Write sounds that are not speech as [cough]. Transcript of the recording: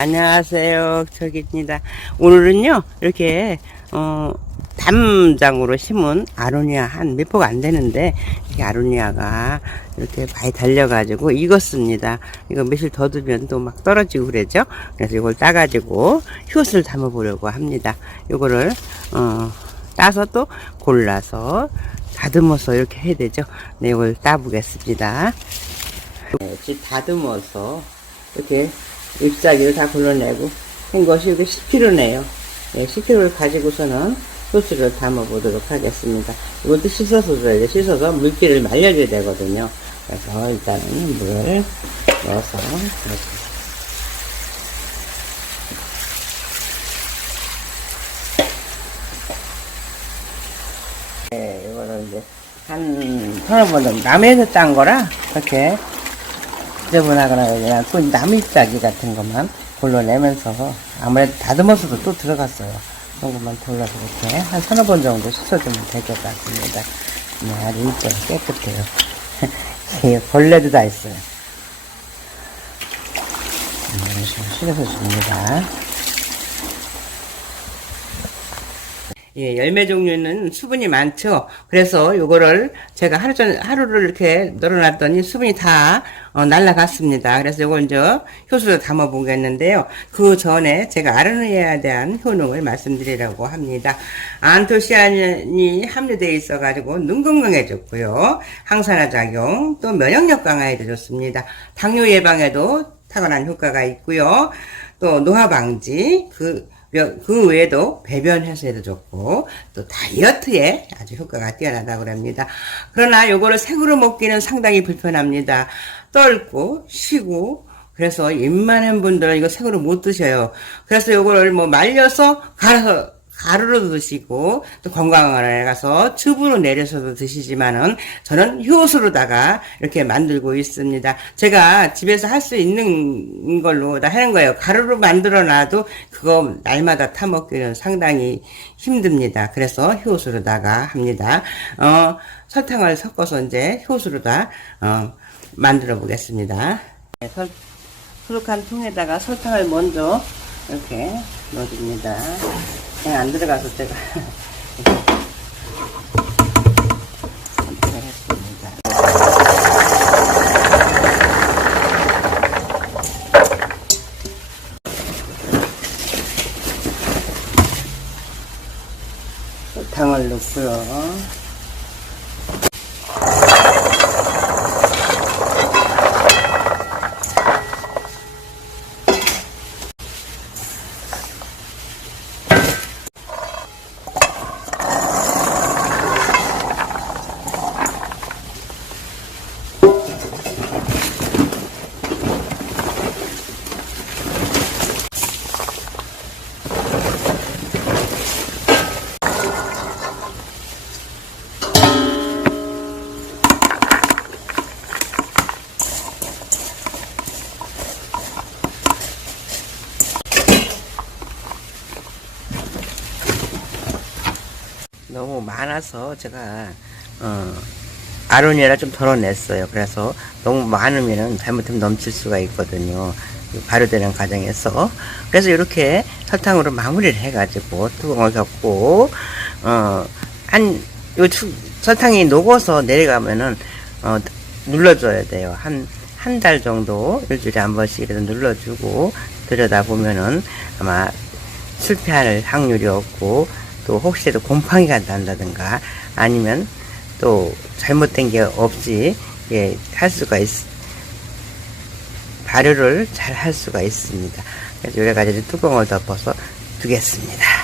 안녕하세요. 저기입니다. 오늘은요, 이렇게, 어, 담장으로 심은 아로니아 한 몇 포가 안 되는데, 이게 아로니아가 이렇게 많이 달려가지고 익었습니다. 이거 며칠 더 두면 또 막 떨어지고 그러죠? 그래서 이걸 따가지고 효스를 담아보려고 합니다. 이거를, 어, 따서 또 골라서 다듬어서 이렇게 해야 되죠? 네, 이걸 따보겠습니다. 네, 이렇게 다듬어서 이렇게 잎사귀를 다 골라내고 한 것이 이게 10kg네요. 네, 10kg를 가지고서는 소스를 담아 보도록 하겠습니다. 이것도 씻어서 줘야 돼. 씻어서 물기를 말려줘야 되거든요. 그래서 일단은 물을 넣어서 이렇게 네, 이거는 이제 한 서너 번 남에서 짠 거라 이렇게 지저분하거나 그냥 그 나무잎사귀 같은 것만 골라내면서 아무래도 다듬어서도 또 들어갔어요. 그런 것만 골라서 이렇게 한 서너 번 정도 씻어주면 될 것 같습니다. 네, 아주 이뻐요. 깨끗해요. [laughs] 예, 벌레도 다 있어요. 음, 이런 식으로 씻어서 줍니다. 예, 열매 종류는 수분이 많죠. 그래서 요거를 제가 하루 전 하루를 이렇게 널어놨더니 수분이 다 어, 날라갔습니다. 그래서 요걸 이제 효소로 담아 보겠는데요. 그 전에 제가 아르니아에 대한 효능을 말씀드리려고 합니다. 안토시아닌이 함유되어 있어가지고 눈 건강해졌고요. 항산화 작용, 또 면역력 강화에도 좋습니다. 당뇨 예방에도 탁월한 효과가 있고요. 또 노화 방지, 그 며- 그 외에도 배변 해소에도 좋고 또 다이어트에 아주 효과가 뛰어나다고 합니다. 그러나 요거를 생으로 먹기는 상당히 불편합니다. 떫고 쉬고 그래서 입만한 분들은 이거 생으로 못 드셔요. 그래서 요거를 뭐 말려서 갈아서 가루로 드시고 또 건강을 가서 즙으로 내려서도 드시지만은 저는 효소로다가 이렇게 만들고 있습니다. 제가 집에서 할 수 있는 걸로 다 하는 거예요. 가루로 만들어 놔도 그거 날마다 타 먹기는 상당히 힘듭니다. 그래서 효소로다가 합니다. 어, 설탕을 섞어서 이제 효소로다 어, 만들어 보겠습니다. 네, 설, 수룩한 통에다가 설탕을 먼저 이렇게 넣어줍니다. 그냥 안 들어가서 제가. [laughs] 설탕을 넣고요. 너무 많아서 제가 어, 아로니아를 좀 덜어냈어요. 그래서 너무 많으면은 잘못하면 넘칠 수가 있거든요. 이 발효되는 과정에서 그래서 이렇게 설탕으로 마무리를 해가지고 뚜껑을 덮고 어한요 설탕이 녹아서 내려가면은 어 눌러줘야 돼요. 한 한 달 정도 일주일에 한 번씩 이렇게 눌러주고 들여다 보면은 아마 실패할 확률이 없고 또 혹시라도 곰팡이가 난다든가 아니면 또 잘못된 게 없이 예, 할 수가 있 발효를 잘 할 수가 있습니다. 그래서 여러 가지 뚜껑을 덮어서 두겠습니다.